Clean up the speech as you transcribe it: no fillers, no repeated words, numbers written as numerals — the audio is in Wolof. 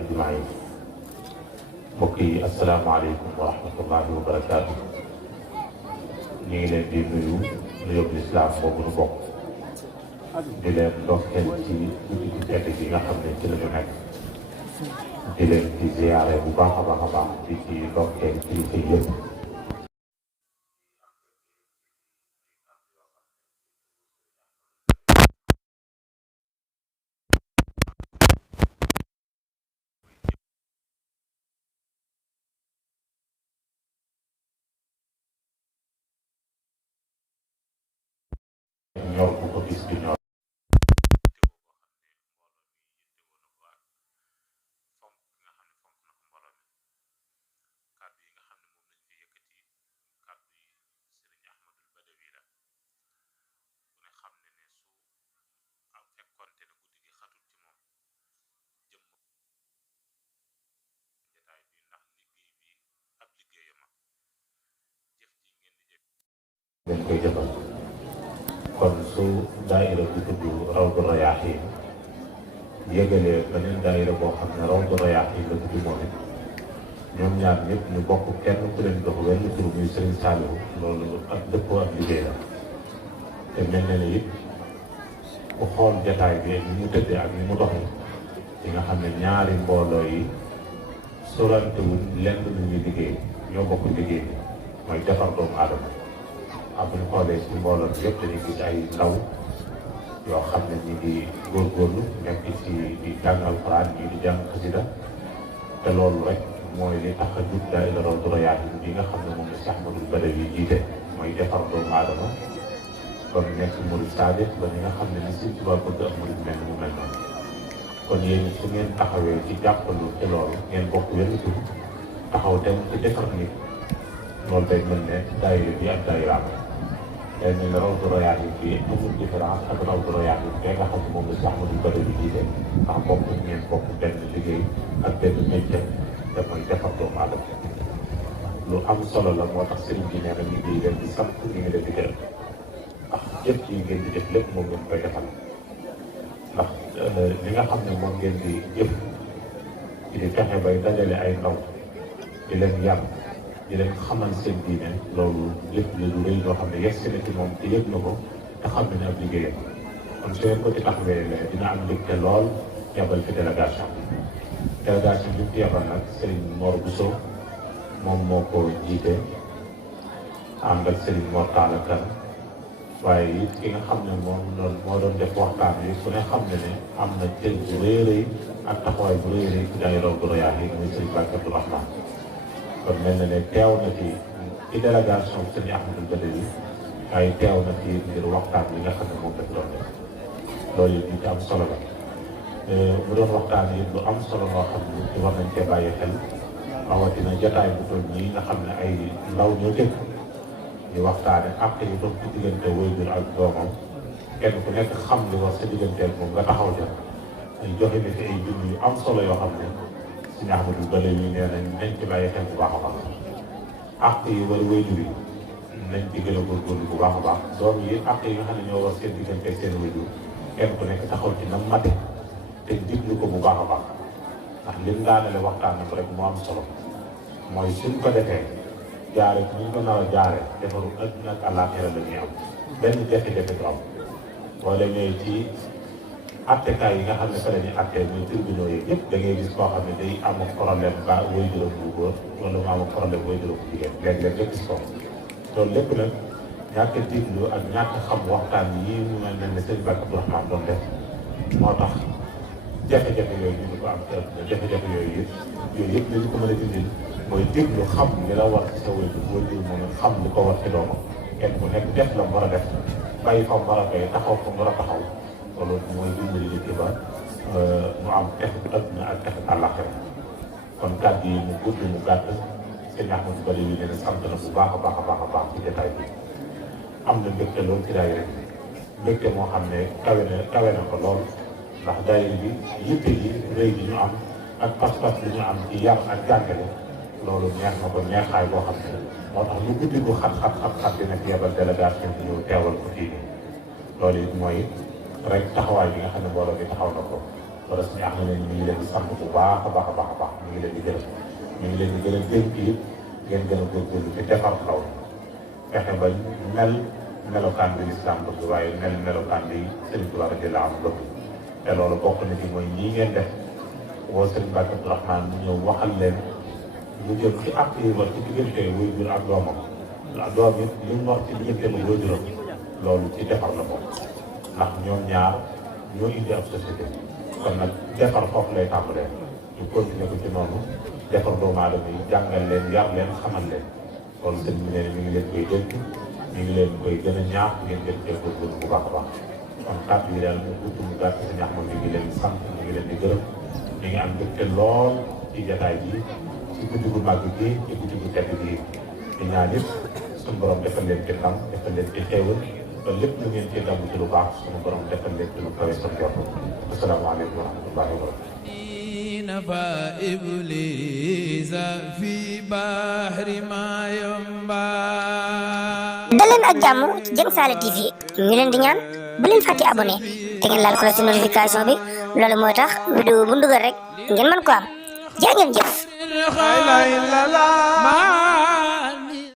ajmaïn. mbokk yi asalaamaaleykum wa rahmatullahi wa barakaatu. ñu ngi leen di nuyu nuyoo lislaam boobu nu bokk di leen ndokkeel ci guddi gi tedd gi nga xam ne ci la ñu nekk di leen di ziyaare bu baax a baax a baax di ci ndokkeel kilifa yëpp. ñor bu ko gis di ñor dañ koy jëfal. kon su daayira bu tudd Rawdu Rayaahiin yëgalee beneen daayira boo xam ne Rawdu Rayaahiin la tudd moom it ñoom ñaar ñëpp ñu bokk kenn ku leen dox wenn tur muy Serigne Saliou loolu ak dëppoo ak liggéey la. te mel na ne it ku xool jataay bi ni mu tëddee ak ni mu doxee di nga xam ne ñaari mbooloo yi sorantewuñ lenn lu ñuy liggéey ñoo bokk liggéey bi mooy defar doomu aadama. bu ñu xoolee ci mbooloo bi yëpp dañuy gis ay ndaw yoo xam ne ñu ngi góorgóorlu nekk ci di jàng alxuraan ñii di jàng xasida te loolu rek mooy li tax a jug daayira Rawdu Rayaahiin bi nga xam ne moom la Cheikh Ahmadul Badawi jiite mooy defar doomu aadama kon nekk murid saadiq ba ni nga xam ne ni Sëriñ Tuubaa bëgg ak murid mel ni mu mel noonu. kon yéen su ngeen taxawee ci jàppalu ci loolu ngeen bokk wenn tur taxaw dem ci defar nit loolu day mel ne daayira bi ak daayira am day mel ne Rawdu Rayaahiin bi amul différence ak Rawdu Rayaahiin bi nga xam ne moom la Cheikh Ahmadou Badawi jiite ndax bokk ngeen bokk benn liggéey ak benn métier te mooy defar doomu aadama. lu am solo la moo tax sëriñ bi nee na ñu ngi leen di sant ñu ngi leen di gërëm ndax jëf yi ngeen di def lépp moom ngeen koy defal ndax li nga xam ne moom ngeen di jëf ci di fexe bay dajale ay ndaw di leen yar di leen xamal seen diine loolu lépp lu rëy loo xam ne yegg si na ci moom te yëg na ko te xam ne ab liggéeyam kon su ngeen ko ci taxawee dina am mbégte lool yabal fi délégation bi mu fi yabal nag Serigne Mor Bousso moom moo ko jiite ànd ak Serigne Mor Talla Kane waaye it ki nga xam ne moo doon def waxtaan wi ku ne xam ne am na cër bu rëy a rëy ak taxawaay bu rëy a rëy ci daayira Rawdu Rayaahiin muy Serigne Mbacké Abdou Rahmane kon mel na ne teew na ci délégation bi Serigne Ahmadou Badawi waaye teew na ci ngir waxtaan bi nga xam ne moom lañ doon def loolu it ñu ci am solo la mu doon waxtaan yi lu am solo loo xam ne ci war nañ cee bàyyi xel rawatina jotaay bu toll nii nga xam ne ay ndaw ñoo jëkk di waxtaane ak yi doon ci diggante waajur ak doomam kenn ku nekk xam li war sa digganteel moom nga taxaw ja ay joxe na ci ay junj yu am solo yoo xam ne Serigne Ahmadou Badawi nee nañ ci bàyyi xel bu baax a baax ak yi war waajur yi nañ ci gën a góorgóorlu bu baax a baax doom yi ak yi nga xam ne ñoo war seen diggante seen waajur kenn ku nekk taxaw ci na mate te diglu ko bu baax a baax ndax lim daanale waxtaanam rek moo am solo mooy suñ ko defee jaare ci ñu ko nar a jaare defaru àddina ak àllaaxira la ñuy am benn jafe-jafe du am boo demee ci attekaay yi nga xam ne fa la ñuy attee muy tribunaux yi yëpp da ngay gis koo xam ne day am problème ba waajuram bu góor wala mu am problème waajuram bu jigéen léeg-léeg nga gis ko loolu lépp nag ñàkk diglu ak ñàkk xam waxtaan yi mu mel ne Serigne Mbacké Abdou Rahmane doon def moo tax jafe-jafe yooyu ñu ko am ci àdduna jafe-jafe yooyu yëpp li ñu ko mën a dindil mooy déglu xam li la war ci sa waajur boo déglu moom xam li ko war ci doomam kenn ku nekk def la mu war a def bàyyi fa mu war a bay taxaw fa mu war a taxaw loolu mooy dimbali nit ki ba mu am texe àdduna ak texe àllaaxira kon kàddu yi mu gudd mu gàtt Serigne Ahmadou Badawi nee na sant na bu baax a baax a baax a baax ci jotaay bi am na mbégte lool ci daayira bi mbégte moo xam ne kawe na ko lool ndax daayira bi yitte yi rëy gi ñu am ak pas-pas bi ñu am ci yar ak jàngale loolu neex na ko neexaay boo xam ne moo tax lu guddi gu xat dina fi yebal délégation bi ñëw teewal ko fii nii loolu it mooy rek taxawaay bi nga xam ne mbooloo bi taxaw na ko wala suñu am na leen ñu ngi leen di sant bu baax a baax a baax a baax ñu ngi leen di gërëm ñu ngi leen di gën a dénk it ngeen gën a góorgóorlu ci defar ndaw fexe ba mel melokaan bi lislaam bëgg waaye mel melokaan bi Sëriñ Tuubaa radiyallaahu anhu bëgg te loolu bokk na ci mooy ñii ngeen def woo Sëriñ Mbàkke Abdu Rahmaan mu ñëw waxal leen lu jëm ci ak yi war ci diggante waajur ak doomam doom it lu mu wax ci diggante ak waajuram loolu ci defar la bokk ndax ñoom ñaar ñoo indi ab société kon nag defar foofu lay tàmbalee ñu continuer ko ci noonu defar doomu aadama yi jàngal leen yar leen xamal leen kon sëñ bi nee mi ngi leen koy dénk mi ngi leen koy gën a ñaax ngeen gën cee góorgóorlu bu baax a baax kon kàddu yi daal mu gudd mu gàtt si ñax ma mi ngi leen sant mi ngi leen di gërëm mi ngi am mbégte lool ci jataay bi ci guddi gu màgg gi ci guddi gu tedd gi di ñaan yëpp suñu borom defal leen ci ndam defal leen ci xéewal ba lépp lu ngeen ci ndam ci lu baax suñu borom defal leen ci lu kawe sa jot asalaamaaleykum wa rahmatullahi wa barakatuh نفى إبليس في بحر ما ينبع daleen ak jàmm ci Dieng Saala TV ñu leen di ñaan bu leen fàtte abonné te ngeen laal cloche de notification bi loolu mooy tax vidéo bu ndugal rek ngeen mën ko am jaa ngeen jëf